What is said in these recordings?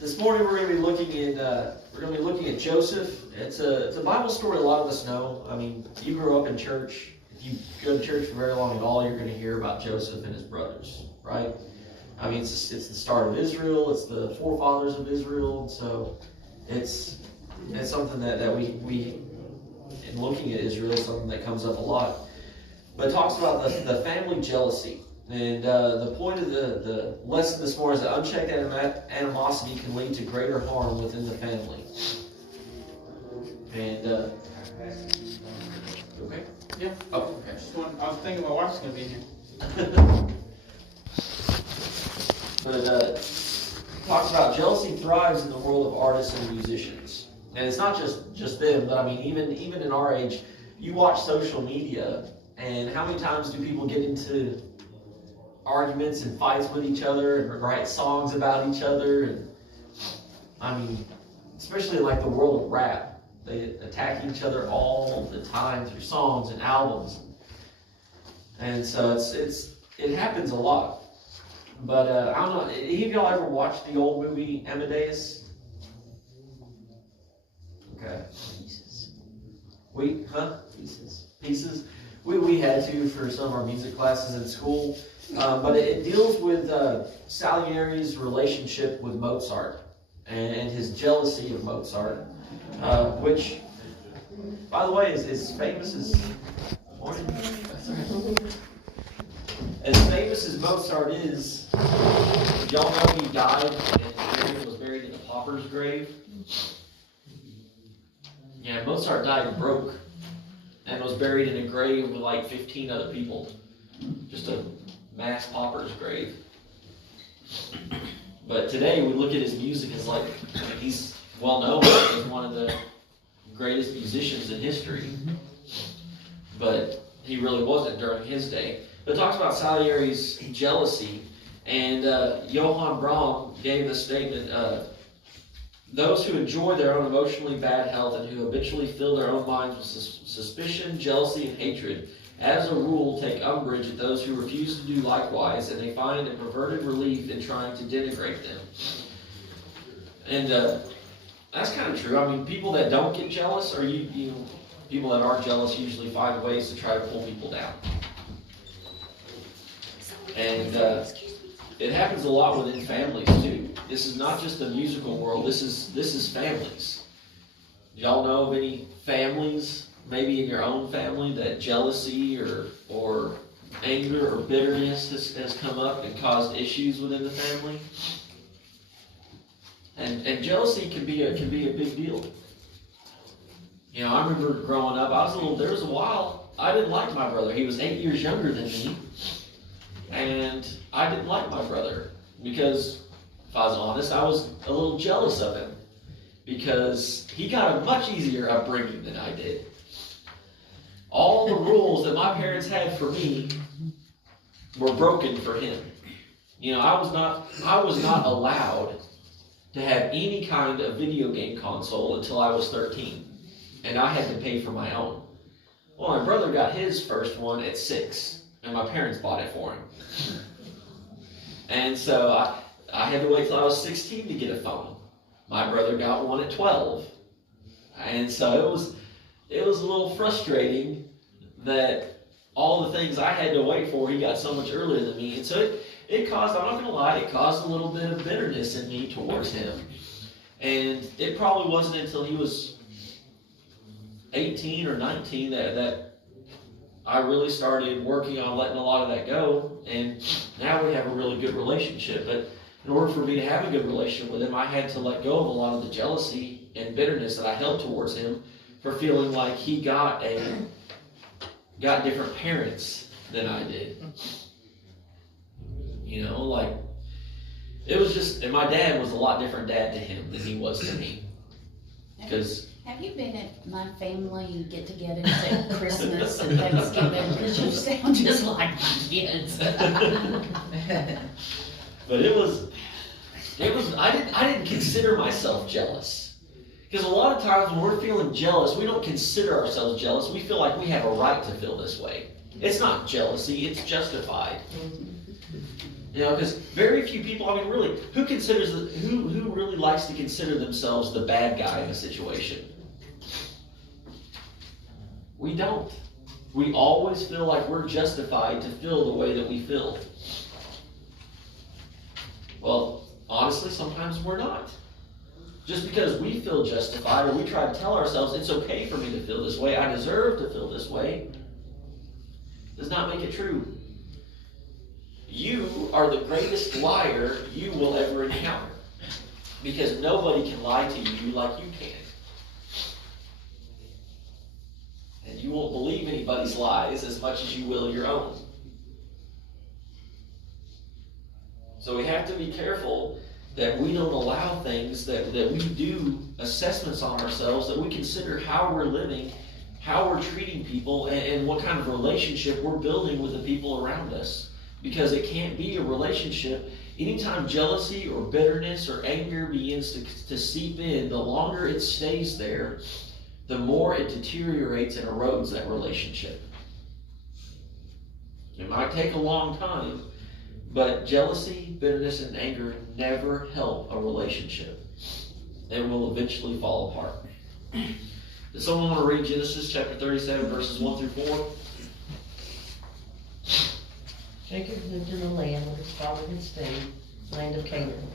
This morning we're going to be looking at Joseph. It's a Bible story a lot of us know. I mean, you grew up in church. If you go to church for very long at all, you're going to hear about Joseph and his brothers, right? I mean, it's the start of Israel. It's the forefathers of Israel. So it's something that we in looking at Israel, something that comes up a lot. But it talks about the family jealousy. And the point of the lesson this morning is that unchecked animosity can lead to greater harm within the family. And, okay? Yeah. Oh, okay. I was thinking my wife's going to be here. But it talks about jealousy thrives in the world of artists and musicians. And it's not just them, but I mean, even in our age, you watch social media, and how many times do people get into arguments and fights with each other and write songs about each other? And I mean, especially in like the world of rap, they attack each other all the time through songs and albums. And so it happens a lot. But I don't know, any of y'all ever watched the old movie Ebenezer? Okay. Pieces. We had to for some of our music classes in school. But it deals with Salieri's relationship with Mozart and his jealousy of Mozart, which, by the way, is as famous as Mozart is. Y'all know he died and was buried in a pauper's grave. Yeah, Mozart died broke and was buried in a grave with like 15 other people. Just a mass pauper's grave. But today we look at his music as like, he's well known as one of the greatest musicians in history. But he really wasn't during his day. But it talks about Salieri's jealousy, and Johann Brahm gave the statement, those who enjoy their own emotionally bad health and who habitually fill their own minds with suspicion, jealousy, and hatred, as a rule, take umbrage at those who refuse to do likewise, and they find a perverted relief in trying to denigrate them. And that's kind of true. I mean, people that don't get jealous, or people that are jealous, usually find ways to try to pull people down. And it happens a lot within families too. This is not just the musical world. This is families. Y'all know of any families, maybe in your own family, that jealousy or anger or bitterness has come up and caused issues within the family? And jealousy can be a big deal. You know, I remember growing up, there was a while I didn't like my brother. He was 8 years younger than me. And I didn't like my brother because, if I was honest, I was a little jealous of him because he got a much easier upbringing than I did. All the rules that my parents had for me were broken for him. You know, I was not allowed to have any kind of video game console until I was 13, and I had to pay for my own. Well, my brother got his first one at 6. And my parents bought it for him. And so I had to wait till I was 16 to get a phone. My brother got one at 12. And so it was a little frustrating that all the things I had to wait for, he got so much earlier than me. And so it caused, I'm not going to lie, it caused a little bit of bitterness in me towards him. And it probably wasn't until he was 18 or 19 that I really started working on letting a lot of that go, and now we have a really good relationship. But in order for me to have a good relationship with him, I had to let go of a lot of the jealousy and bitterness that I held towards him for feeling like he got different parents than I did. You know, like, it was just, and my dad was a lot different dad to him than he was to me. Because have you been at my family get-togethers at Christmas and Thanksgiving? Because you sound just like my kids. But it was. I didn't consider myself jealous, because a lot of times when we're feeling jealous, we don't consider ourselves jealous. We feel like we have a right to feel this way. It's not jealousy; it's justified. You know, because very few people, I mean, really, who really likes to consider themselves the bad guy in a situation? We don't. We always feel like we're justified to feel the way that we feel. Well, honestly, sometimes we're not. Just because we feel justified, or we try to tell ourselves it's okay for me to feel this way, I deserve to feel this way, does not make it true. You are the greatest liar you will ever encounter, because nobody can lie to you like you can. And you won't believe anybody's lies as much as you will your own. So we have to be careful that we don't allow things, that we do assessments on ourselves, that we consider how we're living, how we're treating people, and what kind of relationship we're building with the people around us. Because it can't be a relationship. Anytime jealousy or bitterness or anger begins to seep in, the longer it stays there, the more it deteriorates and erodes that relationship. It might take a long time, but jealousy, bitterness, and anger never help a relationship. It will eventually fall apart. Does someone want to read Genesis chapter 37, verses 1 through 4? Jacob lived in the land where his father had stayed, land of Canaan.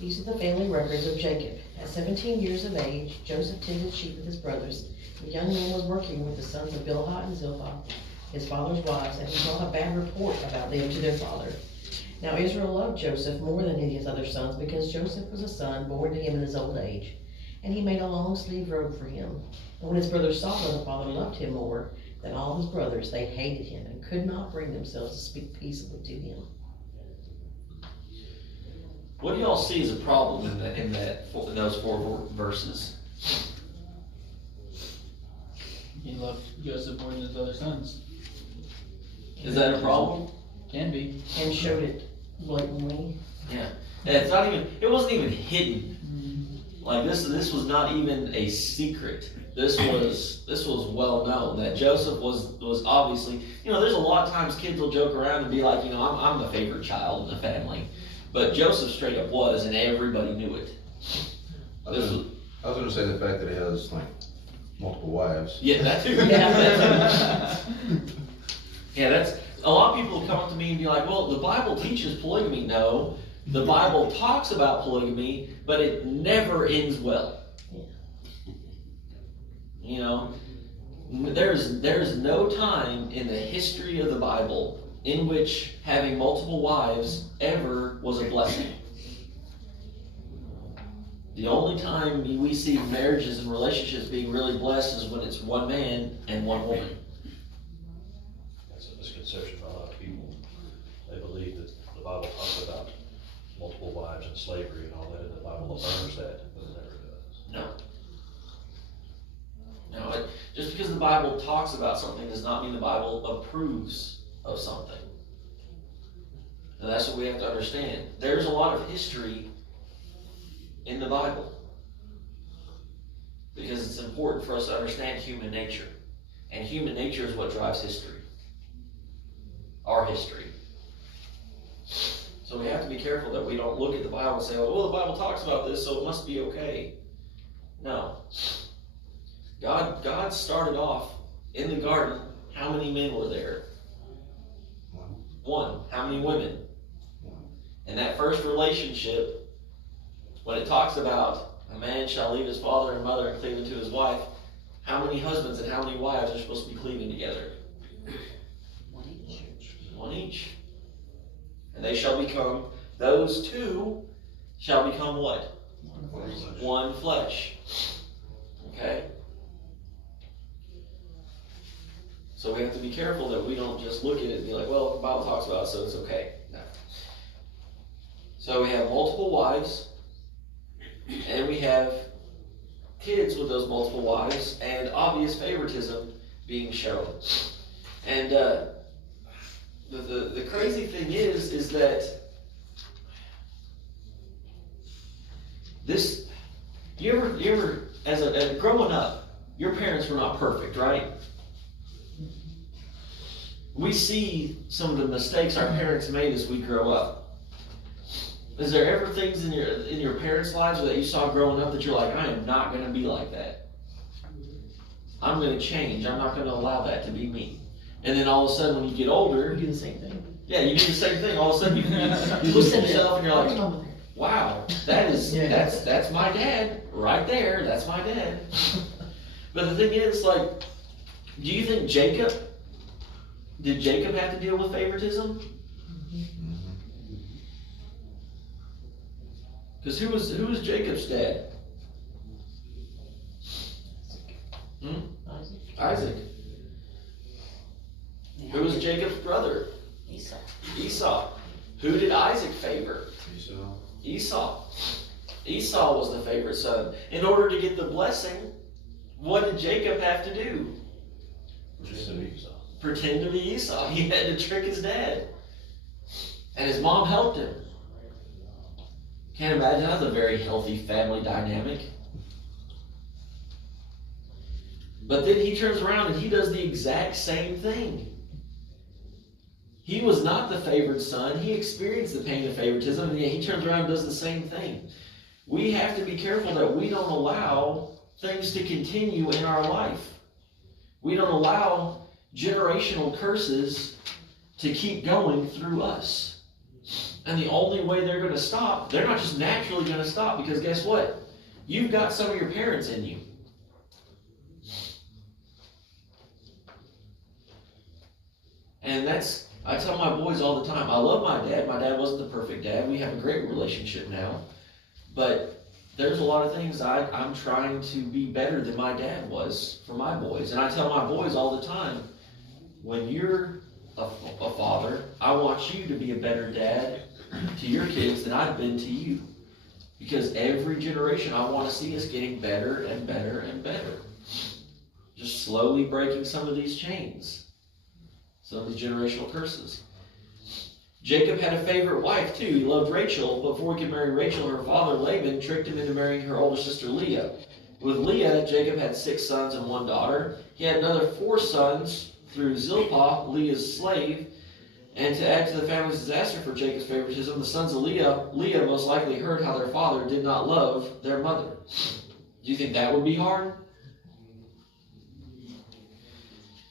These are the family records of Jacob. At 17 years of age, Joseph tended sheep with his brothers. The young man was working with the sons of Bilhah and Zilpah, his father's wives, and he brought a bad report about them to their father. Now Israel loved Joseph more than any of his other sons, because Joseph was a son born to him in his old age. And he made a long sleeve robe for him. And when his brothers saw that the father loved him more than all his brothers, they hated him and could not bring themselves to speak peaceably to him. What do y'all see as a problem in those 4 verses? He loved Joseph more than his other sons. Is that a problem? Can be. And showed it blatantly. Yeah. And it wasn't even hidden. Like this was not even a secret. This was well known that Joseph was obviously, there's a lot of times kids will joke around and be like, I'm the favorite child in the family. But Joseph straight up was, and everybody knew it. I was going to say the fact that he has like multiple wives. Yeah, that too. Yeah, that's a lot of people come up to me and be like, well, the Bible teaches polygamy. No, the Bible talks about polygamy, but it never ends well. There's no time in the history of the Bible in which having multiple wives ever was a blessing. The only time we see marriages and relationships being really blessed is when it's one man and one woman. That's a misconception by a lot of people. They believe that the Bible talks about multiple wives and slavery and all that, and the Bible affirms that, but it never does. No, just because the Bible talks about something does not mean the Bible approves of something. And that's what we have to understand. There's a lot of history in the Bible, because it's important for us to understand human nature. And human nature is what drives history. Our history. So we have to be careful that we don't look at the Bible and say, oh, well, the Bible talks about this, so it must be okay. No. God started off in the garden. How many men were there? One. How many women? And that first relationship, when it talks about a man shall leave his father and mother and cleave unto his wife, how many husbands and how many wives are supposed to be cleaving together? One each. One each. And they shall become, those two shall become what? One flesh. Okay? So we have to be careful that we don't just look at it and be like, well, the Bible talks about it, so it's okay. No. So we have multiple wives, and we have kids with those multiple wives, and obvious favoritism being shown. And the crazy thing is that this, you ever growing up, your parents were not perfect, right? We see some of the mistakes our parents made as we grow up. Is there ever things in your parents' lives that you saw growing up that you're like, I am not going to be like that. I'm going to change. I'm not going to allow that to be me. And then all of a sudden when you get older, We do the same thing. yeah, you do the same thing. All of a sudden you look at yourself and you're like, wow, that's my dad right there. That's my dad. But the thing is, like, do you think did Jacob have to deal with favoritism? Because who was Jacob's dad? Isaac. Who was Jacob's brother? Esau. Who did Isaac favor? Esau. Esau was the favorite son. In order to get the blessing, what did Jacob have to do? Pretend to be Esau. He had to trick his dad. And his mom helped him. Can't imagine, that's a very healthy family dynamic. But then he turns around and he does the exact same thing. He was not the favored son. He experienced the pain of favoritism, and yet he turns around and does the same thing. We have to be careful that we don't allow things to continue in our life. We don't allow generational curses to keep going through us. And the only way they're going to stop, they're not just naturally going to stop, because guess what? You've got some of your parents in you. And I tell my boys all the time, I love my dad. My dad wasn't the perfect dad. We have a great relationship now. But there's a lot of things I'm trying to be better than my dad was for my boys. And I tell my boys all the time, when you're a father, I want you to be a better dad to your kids than I've been to you. Because every generation, I want to see us getting better and better and better. Just slowly breaking some of these chains. Some of these generational curses. Jacob had a favorite wife too. He loved Rachel. Before he could marry Rachel, her father Laban tricked him into marrying her older sister Leah. With Leah, Jacob had 6 sons and 1 daughter. He had another 4 sons through Zilpah, Leah's slave. And to add to the family's disaster for Jacob's favoritism, the sons of Leah most likely heard how their father did not love their mother. Do you think that would be hard?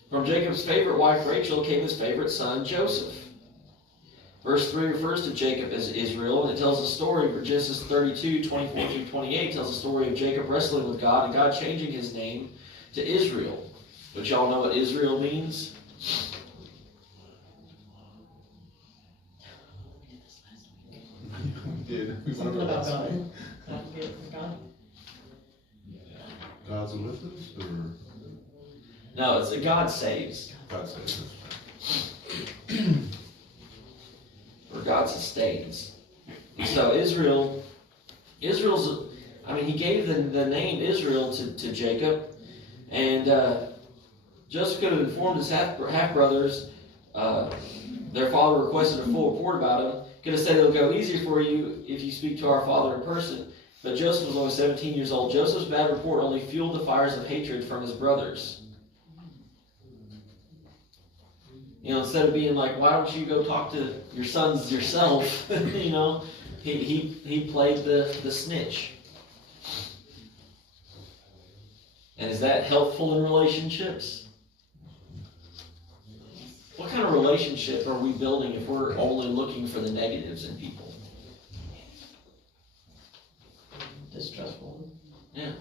From Jacob's favorite wife Rachel came his favorite son Joseph. Verse 3 refers to Jacob as Israel, and it tells the story, for Genesis 32, 24 through 28, tells the story of Jacob wrestling with God and God changing his name to Israel. But y'all know what Israel means? Something about God. God. God's with us, or No, it's that God saves. God saves us? Or God sustains. So Israel's, he gave the name Israel to Jacob, and Joseph could have informed his half-brothers, their father requested a full report about him, could have said it'll go easier for you if you speak to our father in person. But Joseph was only 17 years old. Joseph's bad report only fueled the fires of hatred from his brothers. Instead of being like, why don't you go talk to your sons yourself? He played the snitch. And is that helpful in relationships? What kind of relationship are we building if we're only looking for the negatives in people? Distrustful. Yeah.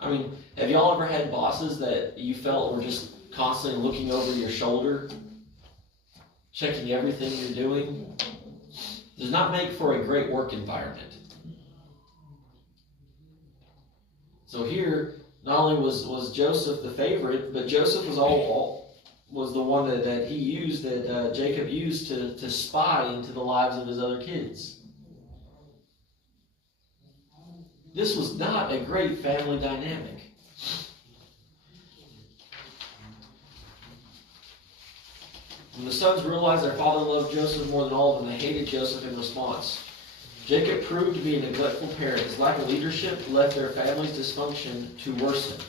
Have y'all ever had bosses that you felt were just constantly looking over your shoulder, checking everything you're doing? Does not make for a great work environment. So here, not only was Joseph the favorite, but Joseph was the one that he used, that Jacob used to spy into the lives of his other kids. This was not a great family dynamic. When the sons realized their father loved Joseph more than all of them, they hated Joseph in response. Jacob proved to be a neglectful parent. His lack of leadership left their family's dysfunction to worsen.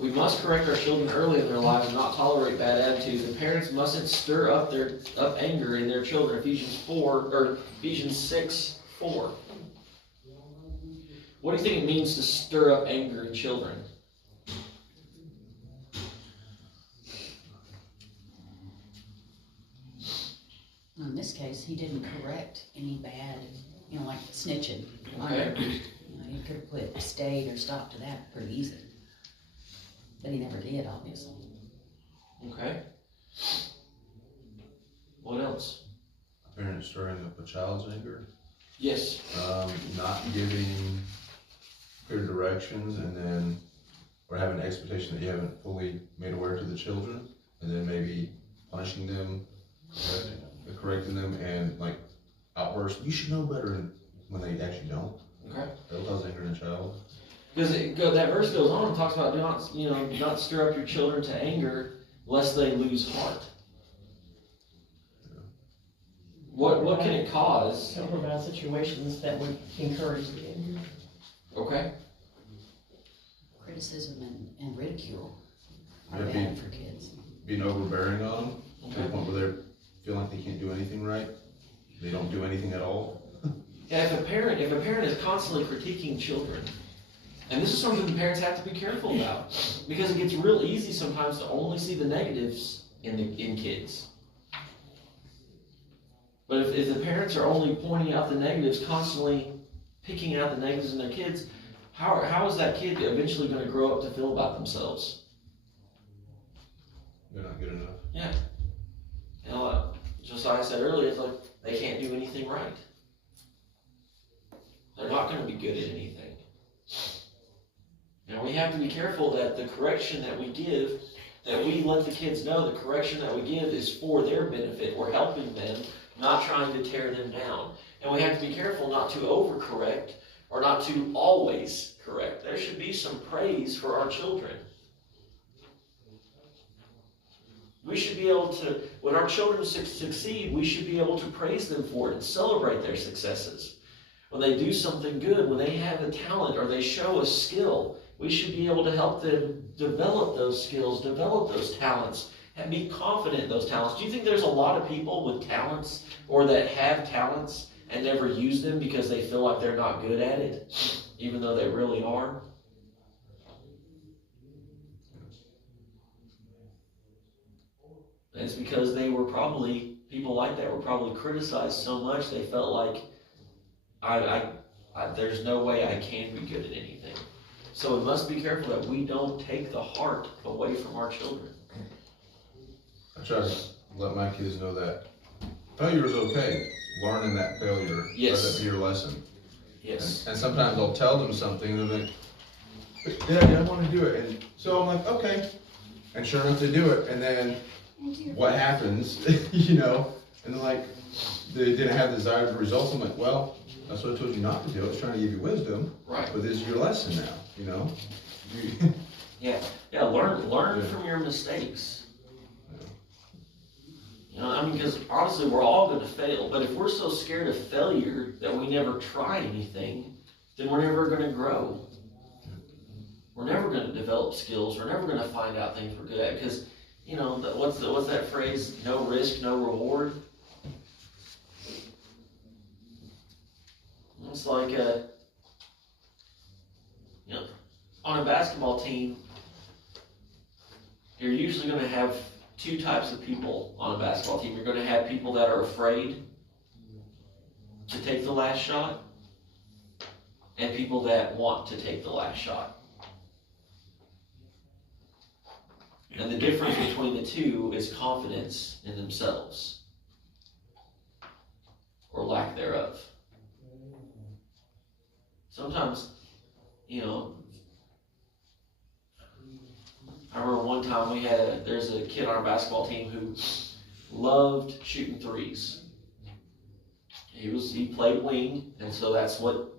We must correct our children early in their lives and not tolerate bad attitudes. The parents mustn't stir up anger in their children. Ephesians 6:4. What do you think it means to stir up anger in children? In this case, he didn't correct any bad, like snitching. Okay. He could have put stayed or stopped to that pretty easy. But he never did, obviously. Okay. What else? Parents stirring up a child's anger, Yes. not giving clear directions, and then, or having an expectation that you haven't fully made aware to the children, and then maybe punishing them, correcting them, and like outbursts, you should know better, when they actually don't. Okay. That'll cause anger in a child. Because that verse goes on and talks about do not stir up your children to anger, lest they lose heart. What can it cause? Don't provide situations that would encourage the anger. Okay. Criticism and ridicule are Yeah, bad for kids. Being overbearing on them, to the Okay. point where they feel like they can't do anything right. They don't do anything at all. Yeah, if a parent is constantly critiquing children, and this is something the parents have to be careful about, because it gets real easy sometimes to only see the negatives in kids. But if the parents are only pointing out the negatives, constantly picking out the negatives in their kids, how is that kid eventually going to grow up to feel about themselves? They're not good enough. Yeah. Just like I said earlier, it's like they can't do anything right. They're not going to be good at anything. And we have to be careful that the correction that we give, that we let the kids know the correction that we give is for their benefit. We're helping them, not trying to tear them down. And we have to be careful not to overcorrect or not to always correct. There should be some praise for our children. We should be able to, when our children succeed, we should be able to praise them for it and celebrate their successes. When they do something good, when they have a talent or they show a skill, we should be able to help them develop those skills, develop those talents, and be confident in those talents. Do you think there's a lot of people with talents or that have talents and never use them because they feel like they're not good at it, even though they really are? And it's because people like that were probably criticized so much they felt like, there's no way I can be good at anything. So we must be careful that we don't take the heart away from our children. I try to let my kids know that failure is okay. Learn in that failure. Yes. Let that be your lesson. Yes. And sometimes I'll tell them something and they're like, but Daddy, I want to do it. And so I'm like, okay. And sure enough, they do it. And then what happens, and they're like, they didn't have the desired results. I'm like, well, that's what I told you not to do. I was trying to give you wisdom. Right. But this is your lesson now, Yeah, learn from your mistakes. Because honestly, we're all going to fail. But if we're so scared of failure that we never try anything, then we're never going to grow. We're never going to develop skills. We're never going to find out things we're good at. Because, what's that phrase? No risk, no reward. It's like on a basketball team, you're usually going to have two types of people on a basketball team. You're going to have people that are afraid to take the last shot, and people that want to take the last shot. And the difference between the two is confidence in themselves, or lack thereof. Sometimes, I remember one time there's a kid on our basketball team who loved shooting threes. He played wing, and so that's what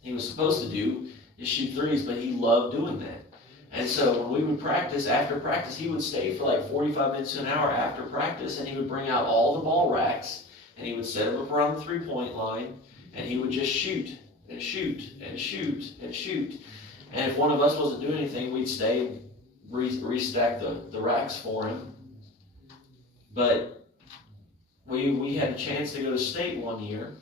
he was supposed to do, is shoot threes, but he loved doing that. And so when we would practice, after practice, he would stay for like 45 minutes to an hour after practice, and he would bring out all the ball racks, and he would set them up around the three-point line, and he would just shoot, and shoot, and shoot, and shoot. And if one of us wasn't doing anything, we'd stay restack the racks for him. But we had a chance to go to state one year,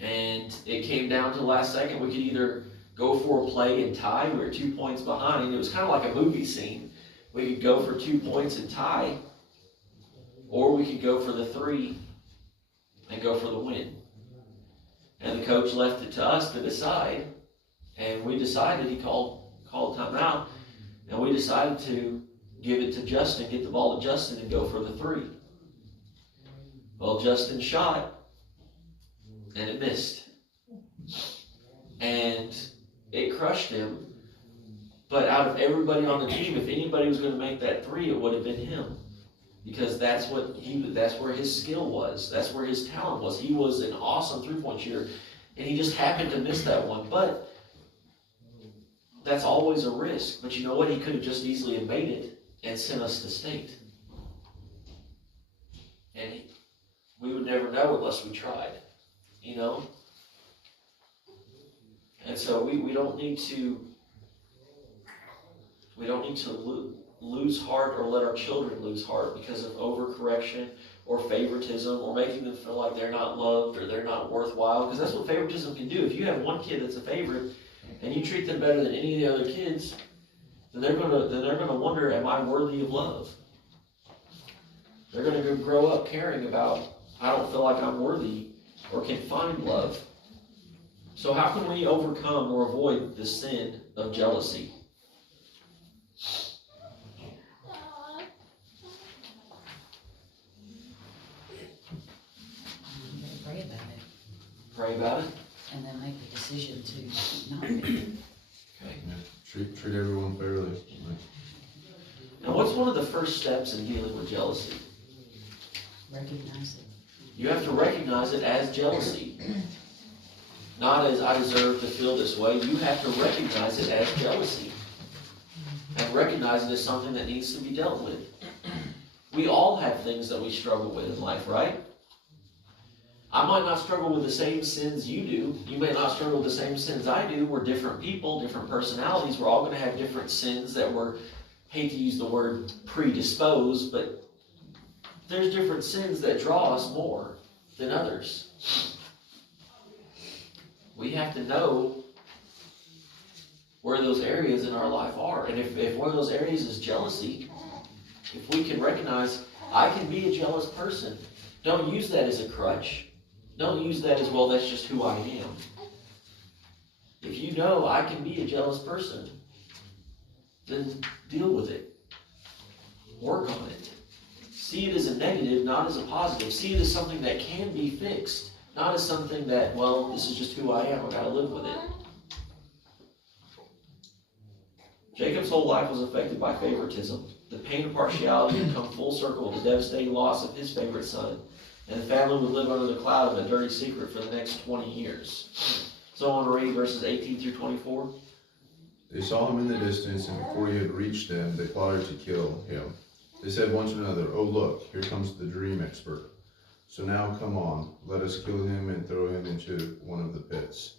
and it came down to the last second. We could either go for a play and tie. We were 2 points behind. It was kind of like a movie scene. We could go for 2 points and tie, or we could go for the 3 and go for the win. And the coach left it to us to decide, and we decided. He called timeout, and we decided to give it to Justin, get the ball to Justin, and go for the 3. Well, Justin shot, and it missed. And it crushed him. But out of everybody on the team, if anybody was going to make that 3, it would have been him. Because that's where his skill was. That's where his talent was. He was an awesome three-point shooter, and he just happened to miss that one. But that's always a risk. But you know what? He could have just easily have made it and sent us to state. And we would never know unless we tried, you know? And so we don't need to lose heart or let our children lose heart because of overcorrection or favoritism or making them feel like they're not loved or they're not worthwhile, because that's what favoritism can do. If you have one kid that's a favorite and you treat them better than any of the other kids, then they're gonna wonder, am I worthy of love? They're gonna grow up caring about, I don't feel like I'm worthy or can find love. So how can we overcome or avoid the sin of jealousy? Pray about it, Pray about it. and then make the decision to not be. Okay. Yeah, treat everyone fairly. Now, what's one of the first steps in dealing with jealousy? Recognize it. You have to recognize it as jealousy. Not as I deserve to feel this way. You have to recognize it as jealousy. And recognize it as something that needs to be dealt with. We all have things that we struggle with in life, right? I might not struggle with the same sins you do. You may not struggle with the same sins I do. We're different people, different personalities. We're all going to have different sins that we're, hate to use the word predisposed, but there's different sins that draw us more than others. We have to know where those areas in our life are. And if one of those areas is jealousy, if we can recognize, I can be a jealous person. Don't use that as a crutch. Don't use that as, well, that's just who I am. If you know I can be a jealous person, then deal with it. Work on it. See it as a negative, not as a positive. See it as something that can be fixed, not as something that, well, this is just who I am, I gotta live with it. Jacob's whole life was affected by favoritism. The pain of partiality had come full circle with the devastating loss of his favorite son, and the family would live under the cloud of a dirty secret for the next 20 years. So I want to read verses 18 through 24. They saw him in the distance, and before he had reached them, they plotted to kill him. They said one to another, "Oh look, here comes the dream expert. So now come on, let us kill him and throw him into one of the pits.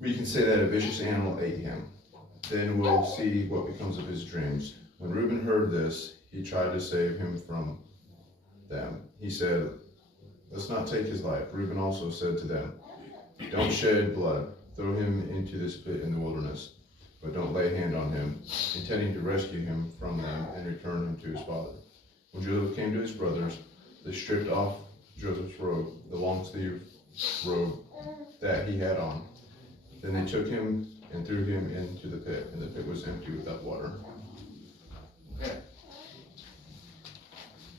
We can say that a vicious animal ate him. Then we'll see what becomes of his dreams." When Reuben heard this, he tried to save him from them. He said, "Let's not take his life." Reuben also said to them, "Don't shed blood. Throw him into this pit in the wilderness, but don't lay a hand on him," intending to rescue him from them and return him to his father. When Joseph came to his brothers, they stripped off Joseph's robe, the long-sleeved robe that he had on. Then they took him and threw him into the pit, and the pit was empty without water. Okay.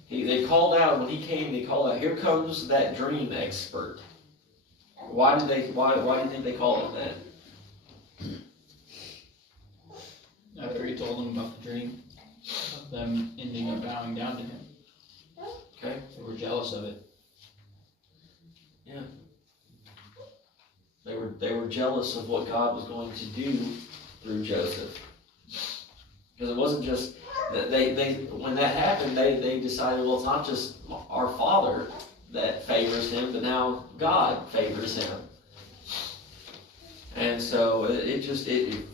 They called out, when he came, they called out, "Here comes that dream expert." Why do you think they called him that? After he told them about the dream, of them ending up bowing down to him. Okay. They were jealous of it. Yeah. They were jealous of what God was going to do through Joseph. Because it wasn't just that they when that happened, they decided, well, it's not just our father that favors him, but now God favors him. And so it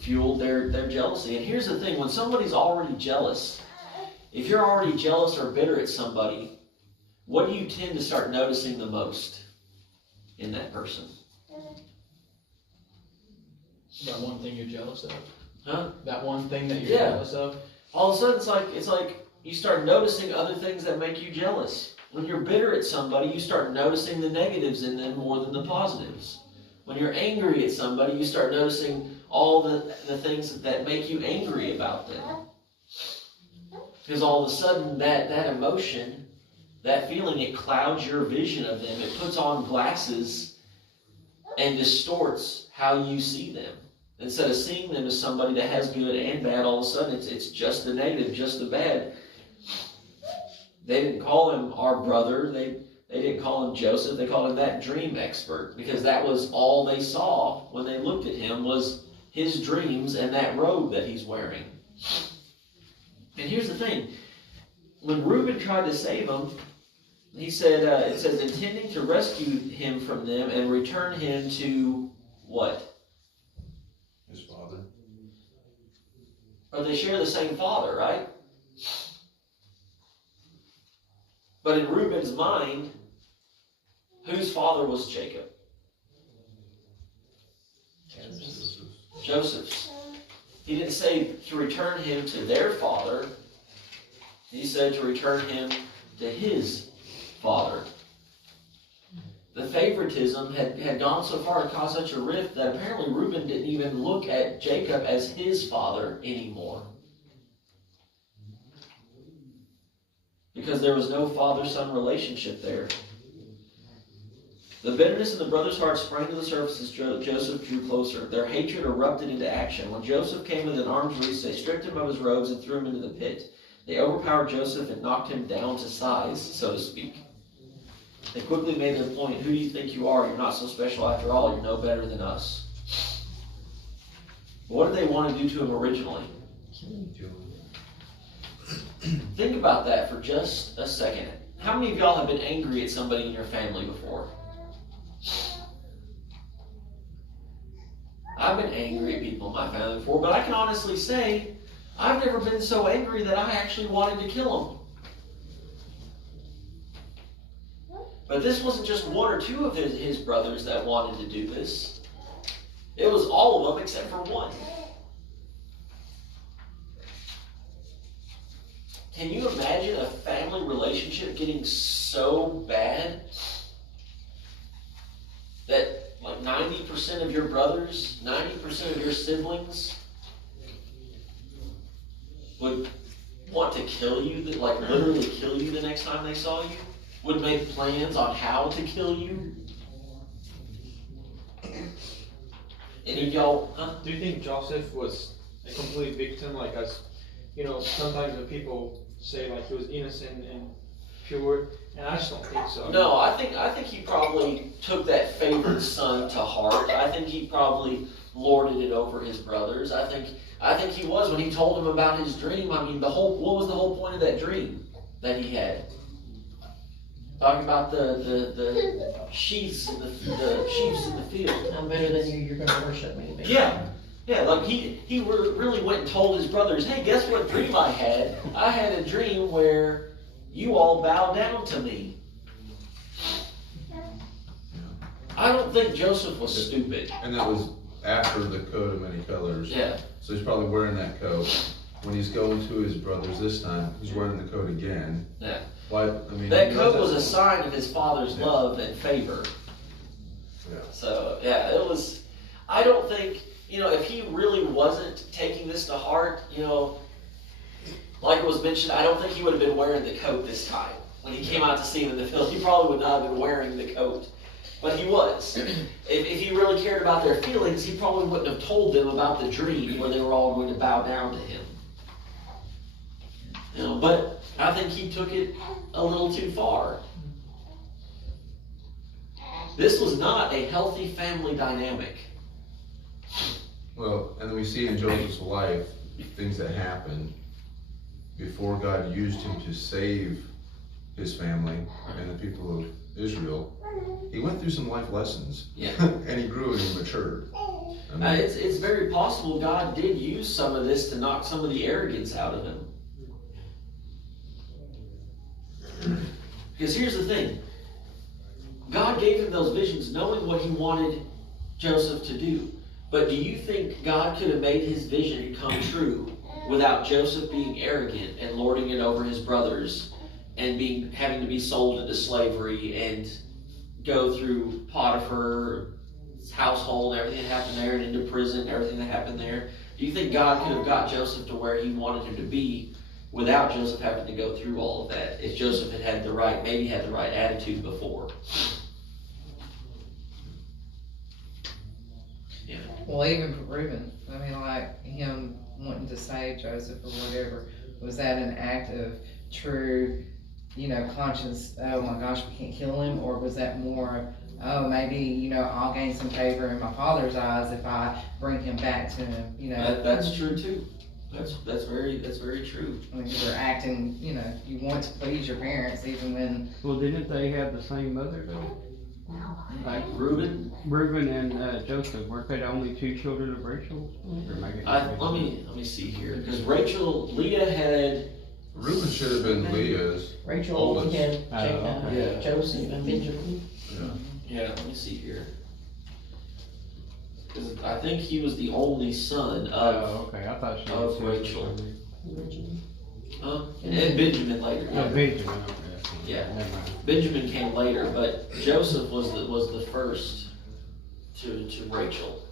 fueled their jealousy. And here's the thing, when somebody's already jealous, if you're already jealous or bitter at somebody, what do you tend to start noticing the most in that person? That one thing you're jealous of? Huh? That one thing that you're jealous of? All of a sudden it's like you start noticing other things that make you jealous. When you're bitter at somebody, you start noticing the negatives in them more than the positives. When you're angry at somebody, you start noticing all the things that make you angry about them. Because all of a sudden that emotion, that feeling, it clouds your vision of them. It puts on glasses and distorts how you see them. Instead of seeing them as somebody that has good and bad, all of a sudden it's just the negative, just the bad. They didn't call him our brother. They didn't call him Joseph. They called him that dream expert, because that was all they saw when they looked at him was his dreams and that robe that he's wearing. And here's the thing. When Reuben tried to save him, he said, it says, intending to rescue him from them and return him to what? His father. Or they share the same father, right? But in Reuben's mind, whose father was Jacob? Joseph's. He didn't say to return him to their father. He said to return him to his father. The favoritism had gone so far to cause such a rift that apparently Reuben didn't even look at Jacob as his father anymore. Because there was no father-son relationship there. The bitterness in the brothers' hearts sprang to the surface as Joseph drew closer. Their hatred erupted into action. When Joseph came within arm's reach, they stripped him of his robes and threw him into the pit. They overpowered Joseph and knocked him down to size, so to speak. They quickly made their point. Who do you think you are? You're not so special after all. You're no better than us. What did they want to do to him originally? Think about that for just a second. How many of y'all have been angry at somebody in your family before? I've been angry at people in my family before, but I can honestly say I've never been so angry that I actually wanted to kill them. But this wasn't just one or two of his brothers that wanted to do this. It was all of them except for one. Can you imagine a family relationship getting so bad that like 90% of your brothers, 90% of your siblings would want to kill you, like literally kill you the next time they saw you? Would make plans on how to kill you? Any of y'all, huh? Do you think Joseph was a complete victim, like as, sometimes the people say like he was innocent and pure, and I just don't think so. No, I think he probably took that favored son to heart. I think he probably lorded it over his brothers. I think he was, when he told them about his dream. I mean, what was the whole point of that dream that he had? Talking about the sheaves in the field. I'm better than you, you're gonna worship me. Baby. Yeah, like he really went and told his brothers, hey, guess what dream I had? I had a dream where you all bow down to me. I don't think Joseph was stupid. And that was after the coat of many colors. Yeah. So he's probably wearing that coat. When he's going to his brothers this time, he's wearing the coat again. Yeah. That coat was a sign of his father's love and favor. Yeah. So, yeah, it was, I don't think, if he really wasn't taking this to heart, like it was mentioned, I don't think he would have been wearing the coat this time. When he came out to see him in the field, he probably would not have been wearing the coat. But he was. If he really cared about their feelings, he probably wouldn't have told them about the dream where they were all going to bow down to him. But I think he took it a little too far. This was not a healthy family dynamic. Well, and we see in Joseph's life things that happened before God used him to save his family and the people of Israel. He went through some life lessons. Yeah. And he grew and he matured. I mean, It's very possible God did use some of this to knock some of the arrogance out of him. Because here's the thing. God gave him those visions knowing what he wanted Joseph to do. But do you think God could have made his vision come true without Joseph being arrogant and lording it over his brothers and having to be sold into slavery and go through Potiphar's household and everything that happened there and into prison and everything that happened there? Do you think God could have got Joseph to where he wanted him to be without Joseph having to go through all of that, if Joseph had the right attitude before? Yeah. Well, even for Reuben, I mean, like him wanting to save Joseph or whatever, was that an act of true, conscience, oh my gosh, we can't kill him? Or was that more, oh, maybe, I'll gain some favor in my father's eyes if I bring him back to him, That's true too. That's very true. I mean, you're acting, you want to please your parents even when. Well, didn't they have the same mother though? Like Reuben and Joseph, weren't they the only two children of Rachel? Or am I getting let me see here, because Leah had. Reuben should have been Leah's. Rachel oldest. had okay. Joseph and Benjamin. Yeah, let me see here. Because I think he was the only son of okay, I thought she of was Rachel. Benjamin. And Benjamin later. No, Benjamin. Okay. Yeah. Never mind. Benjamin came later, but Joseph was the first to Rachel.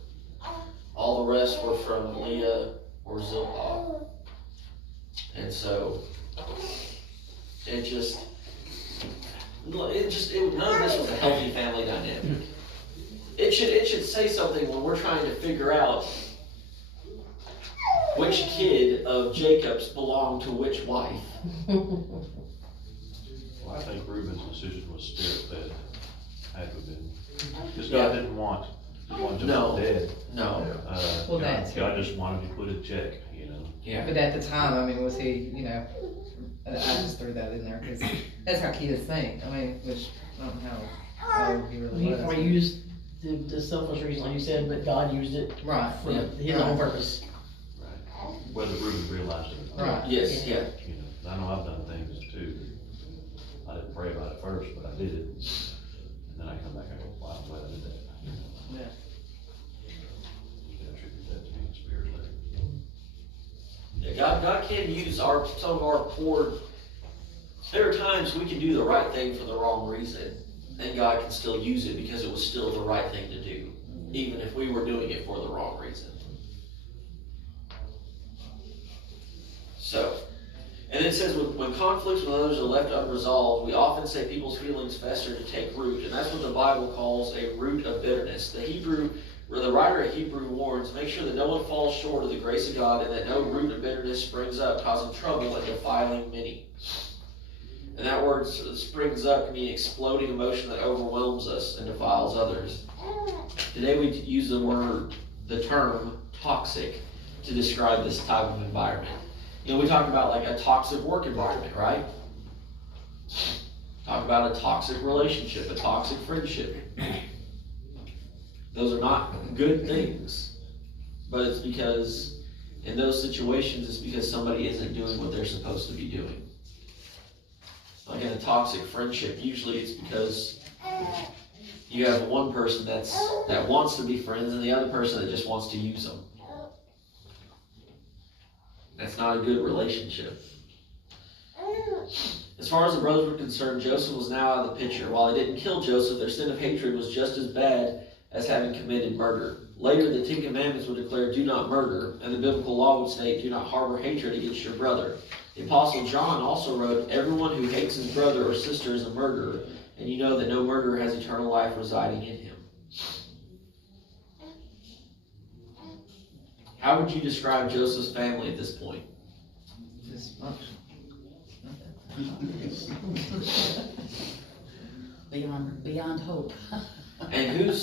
All the rest were from Leah or Zilpah. And so none of this was a healthy family dynamic. It should say something when we're trying to figure out which kid of Jacob's belonged to which wife. Well, I think Reuben's decision was spirit-led, had to have been. Because God didn't want Joseph dead. No. Well, that's God just wanted to put a check, Yeah. But at the time, I mean, was he, I just threw that in there because that's how kids think. I mean, which I don't know how he really He was. probably used the selfish reason, like you said, but God used it Right. for his own purpose. Right. Whether Reuben realized it or not. Right. Yes, yeah. I know I've done things too. I didn't pray about it first, but I did it. And then I come back and go, wow, I'm glad I did that. Yeah. You can attribute that to being spirit-led. Yeah, God can use some of our poor. There are times we can do the right thing for the wrong reason, and God can still use it because it was still the right thing to do, even if we were doing it for the wrong reason. So, and it says when conflicts with others are left unresolved, we often say people's feelings fester to take root, and that's what the Bible calls a root of bitterness. The writer of Hebrew warns, make sure that no one falls short of the grace of God and that no root of bitterness springs up, causing trouble and defiling many. And that word springs up can mean exploding emotion that overwhelms us and defiles others. Today we use the term toxic to describe this type of environment. We talk about like a toxic work environment, right? Talk about a toxic relationship, a toxic friendship. Those are not good things, but it's because in those situations, it's because somebody isn't doing what they're supposed to be doing. Like in a toxic friendship, usually it's because you have one person that wants to be friends and the other person that just wants to use them. That's not a good relationship. As far as the brothers were concerned, Joseph was now out of the picture. While they didn't kill Joseph, their sin of hatred was just as bad as having committed murder. Later, the Ten Commandments would declare, do not murder, and the biblical law would state, do not harbor hatred against your brother. The Apostle John also wrote, everyone who hates his brother or sister is a murderer, and you know that no murderer has eternal life residing in him. How would you describe Joseph's family at this point? Beyond hope. And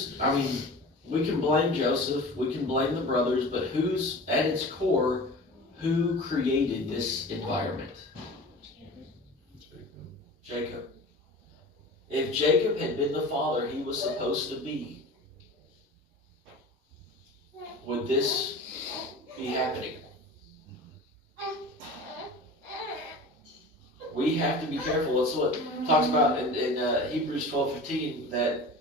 we can blame Joseph, we can blame the brothers, but who's at its core, who created this environment? Jacob. If Jacob had been the father he was supposed to be, would this be happening? We have to be careful. It's what it talks about in Hebrews 12:15, that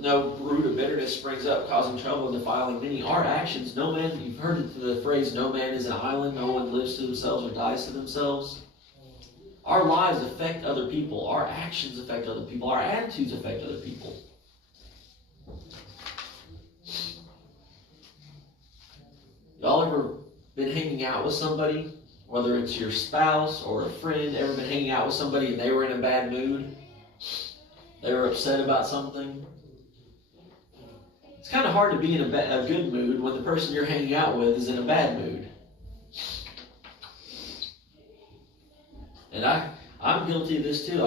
no root of bitterness springs up, causing trouble and defiling many. Our actions, no man, you've heard the phrase, no man is an island, no one lives to themselves or dies to themselves. Our lives affect other people. Our actions affect other people. Our attitudes affect other people. Y'all ever been hanging out with somebody, whether it's your spouse or a friend, ever been hanging out with somebody and they were in a bad mood? They were upset about something? It's kind of hard to be in a good mood when the person you're hanging out with is in a bad mood. And I'm guilty of this too.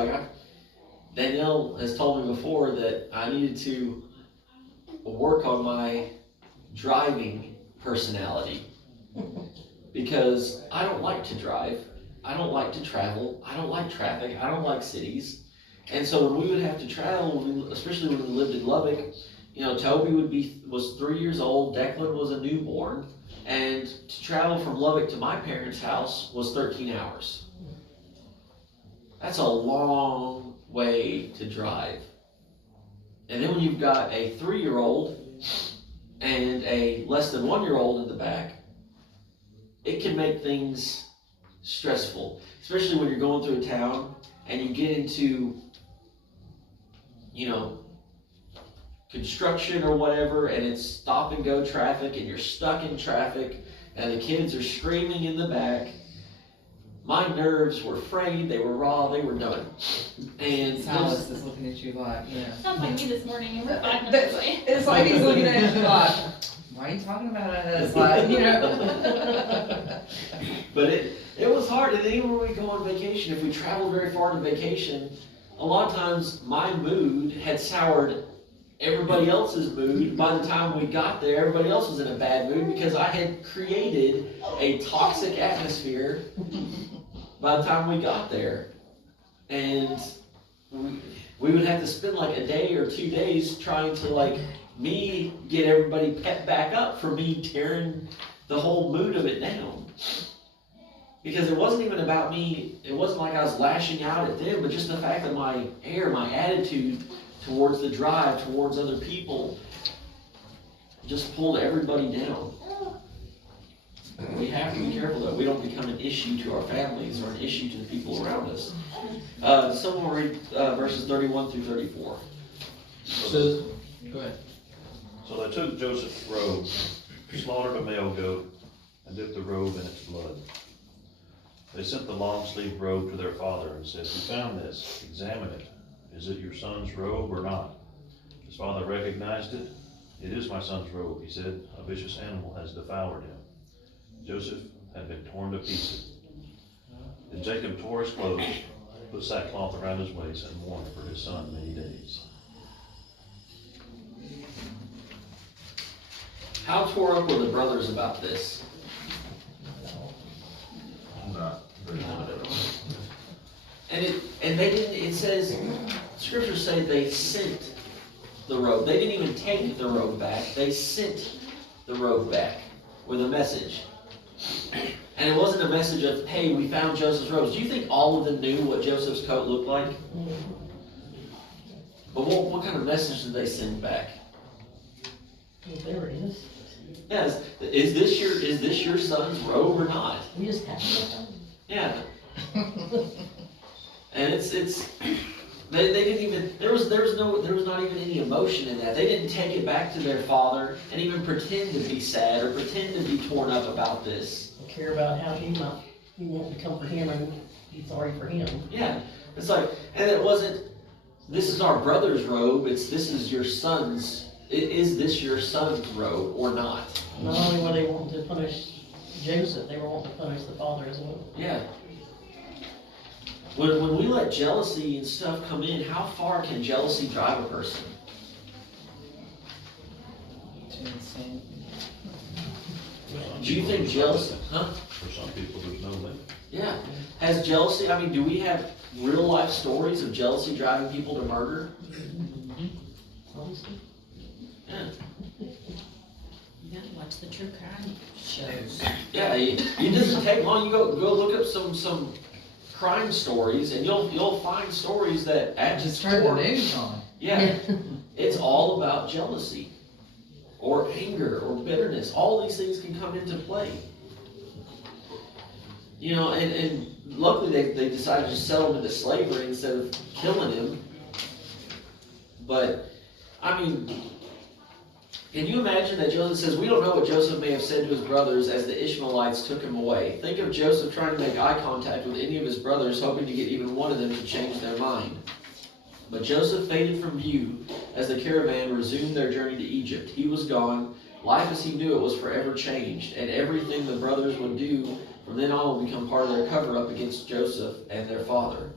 Danielle has told me before that I needed to work on my driving personality, because I don't like to drive. I don't like to travel. I don't like traffic. I don't like cities. And so when we would have to travel, especially when we lived in Lubbock, Toby was 3 years old, Declan was a newborn, and to travel from Lubbock to my parents' house was 13 hours. That's a long way to drive. And then when you've got a 3-year-old and a less than 1-year-old in the back, it can make things stressful, especially when you're going through a town and you get into, construction or whatever, and it's stop and go traffic, and you're stuck in traffic, and the kids are screaming in the back. My nerves were frayed, they were raw, they were done. And Silas is looking at you like, Sounds like me this morning, and we're 5 minutes away. It's like he's looking at you like, why are you talking about us? Like, But it was hard, and even when we go on vacation, if we travel very far on vacation, a lot of times my mood had soured everybody else's mood. By the time we got there, everybody else was in a bad mood because I had created a toxic atmosphere by the time we got there. And we would have to spend like a day or 2 days trying to me get everybody pepped back up for me tearing the whole mood of it down. Because it wasn't even about me, it wasn't like I was lashing out at them, but just the fact that my attitude towards the drive, towards other people, just pulled everybody down. We have to be careful that we don't become an issue to our families or an issue to the people around us. Someone will read verses 31 through 34. So, go ahead. So they took Joseph's robe, slaughtered a male goat, and dipped the robe in its blood. They sent the long-sleeved robe to their father and said, "We found this. Examine it. Is it your son's robe or not?" His father recognized it. "It is my son's robe," he said. "A vicious animal has devoured him." Joseph had been torn to pieces. Then Jacob tore his clothes, put sackcloth around his waist, and mourned for his son many days. How tore up were the brothers about this? Not very much. And they didn't, it says, scriptures say they sent the robe. They didn't even take the robe back. They sent the robe back with a message. And it wasn't a message of, hey, we found Joseph's robes. Do you think all of them knew what Joseph's coat looked like? But what kind of message did they send back? Well, there it is. Yes, is this your son's robe or not? We just have to. Yeah. And they didn't even, there was not even any emotion in that. They didn't take it back to their father and even pretend to be sad or pretend to be torn up about this. Care about how he won't to comfort him and be sorry for him. Yeah. It's like, and it wasn't, this is our brother's robe, this is your son's, is this your son's robe or not? Not only were they wanting to punish Joseph, they were wanting to punish the father as well. Yeah. When we let jealousy and stuff come in, how far can jealousy drive a person? Do you think jealousy, huh? For some people, there's no limit. Yeah. Has jealousy, do we have real life stories of jealousy driving people to murder? Honestly. Yeah. Yeah, watch the true crime shows. Yeah, it doesn't take long. You go look up some crime stories, and you'll find stories that at Just its turn the core, news on. yeah, it's all about jealousy, or anger, or bitterness. All these things can come into play. You know, and luckily they decided to sell him into slavery instead of killing him. But, I mean, can you imagine that Joseph says, we don't know what Joseph may have said to his brothers as the Ishmaelites took him away. Think of Joseph trying to make eye contact with any of his brothers, hoping to get even one of them to change their mind. But Joseph faded from view as the caravan resumed their journey to Egypt. He was gone. Life as he knew it was forever changed, and everything the brothers would do from then on would become part of their cover-up against Joseph and their father.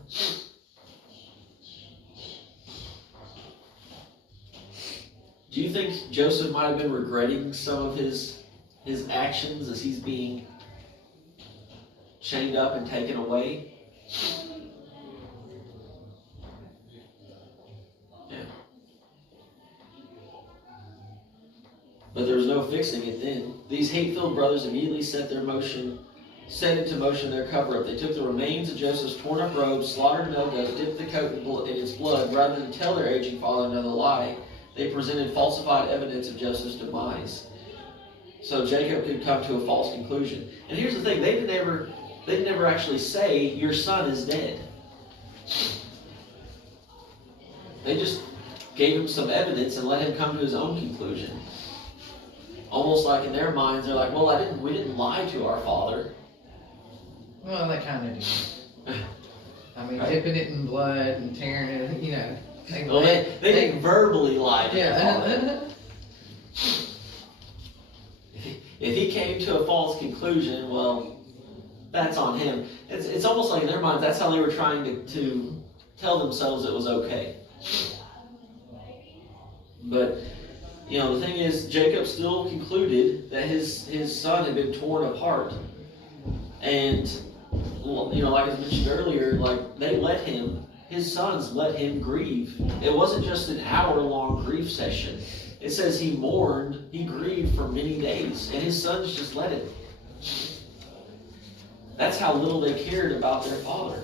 Do you think Joseph might have been regretting some of his actions as he's being chained up and taken away? Yeah. But there was no fixing it then. These hate-filled brothers immediately set into motion their cover-up. They took the remains of Joseph's torn-up robes, slaughtered an male goat, dipped the coat in its blood. Rather than tell their aging father another lie, they presented falsified evidence of Joseph's demise, so Jacob could come to a false conclusion. And here's the thing: they never actually say your son is dead. They just gave him some evidence and let him come to his own conclusion. Almost like in their minds, they're like, "Well, we didn't lie to our father." Well, they kind of do. I mean, Right. dipping it in blood and tearing it, you know. They didn't verbally lie to their father. If he came to a false conclusion, well, that's on him. It's almost like in their minds, that's how they were trying to tell themselves it was okay. But, you know, the thing is, Jacob still concluded that his son had been torn apart. And, you know, like I mentioned earlier, like, his sons let him grieve. It wasn't just an hour-long grief session. It says he grieved for many days, and his sons just let him. That's how little they cared about their father.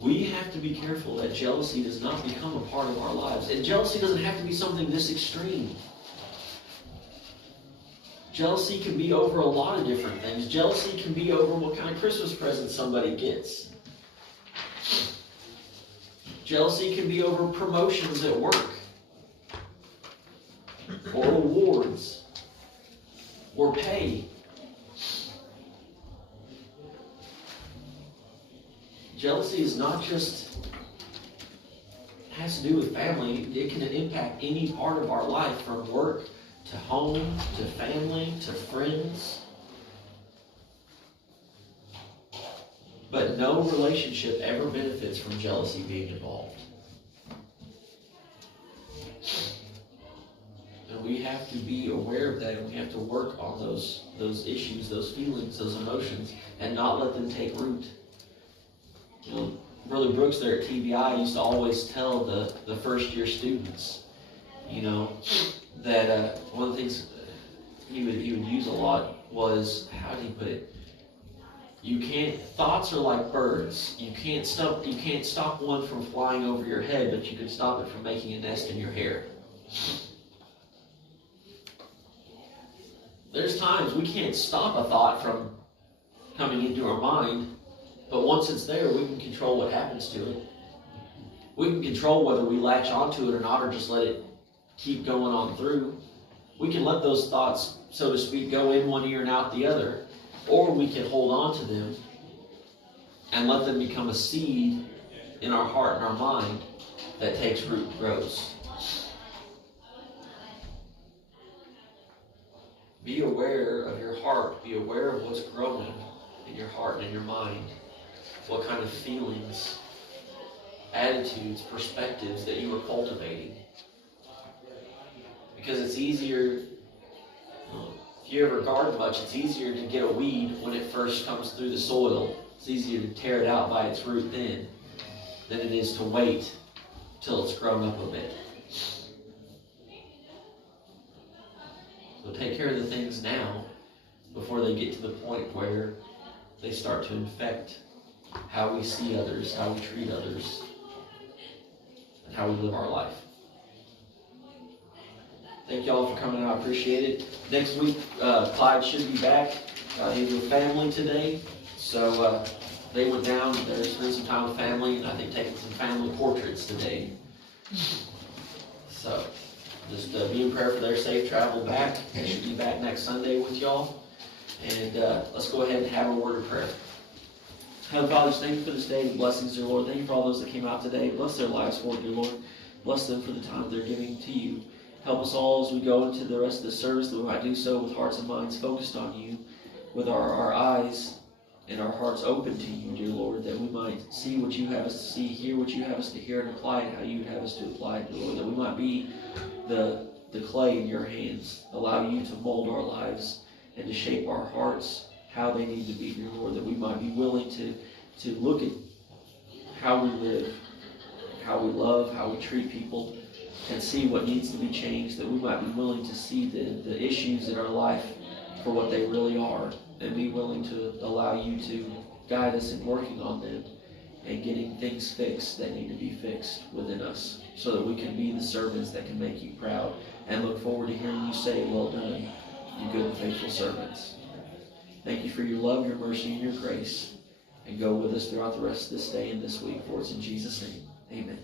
We have to be careful that jealousy does not become a part of our lives. And jealousy doesn't have to be something this extreme. Jealousy can be over a lot of different things. Jealousy can be over what kind of Christmas present somebody gets. Jealousy can be over promotions at work, or awards, or pay. Jealousy is not just has to do with family. It can impact any part of our life, from work to home, to family, to friends. But no relationship ever benefits from jealousy being involved. And we have to be aware of that, and we have to work on those issues, those feelings, those emotions, and not let them take root. You know, Brother Brooks there at TBI used to always tell the first-year students, you know, that one of the things he would use a lot was, how did he put it? Thoughts are like birds. You can't stop one from flying over your head, but you can stop it from making a nest in your hair. There's times we can't stop a thought from coming into our mind, but once it's there, we can control what happens to it. We can control whether we latch onto it or not, or just let it keep going on through. We can let those thoughts, so to speak, go in one ear and out the other, or we can hold on to them and let them become a seed in our heart and our mind that takes root and grows. Be aware of your heart. Be aware of what's growing in your heart and in your mind. What kind of feelings, attitudes, perspectives that you are cultivating. Because it's easier, if you ever garden much, it's easier to get a weed when it first comes through the soil. It's easier to tear it out by its root then than it is to wait till it's grown up a bit. take care of the things now before they get to the point where they start to infect how we see others, how we treat others, and how we live our life. Thank y'all for coming out. I appreciate it. Next week, Clyde should be back. He's with family today. So they went down there, spent some time with family, and I think taking some family portraits today. So just be in prayer for their safe travel back. They should be back next Sunday with y'all. And let's go ahead and have a word of prayer. Heavenly Father, thank you for this day and blessings, dear Lord. Thank you for all those that came out today. Bless their lives for it, dear Lord. Bless them for the time they're giving to you. Help us all as we go into the rest of the service, that we might do so with hearts and minds focused on you, with our eyes and our hearts open to you, dear Lord, that we might see what you have us to see, hear what you have us to hear, and apply it how you have us to apply it, dear Lord, that we might be the clay in your hands. Allow you to mold our lives and to shape our hearts how they need to be, dear Lord, that we might be willing to look at how we live, how we love, how we treat people, and see what needs to be changed, that we might be willing to see the issues in our life for what they really are, and be willing to allow you to guide us in working on them and getting things fixed that need to be fixed within us, so that we can be the servants that can make you proud and look forward to hearing you say, well done, you good and faithful servants. Thank you for your love, your mercy, and your grace, and go with us throughout the rest of this day and this week, for it's in Jesus' name, amen.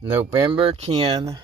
November 10,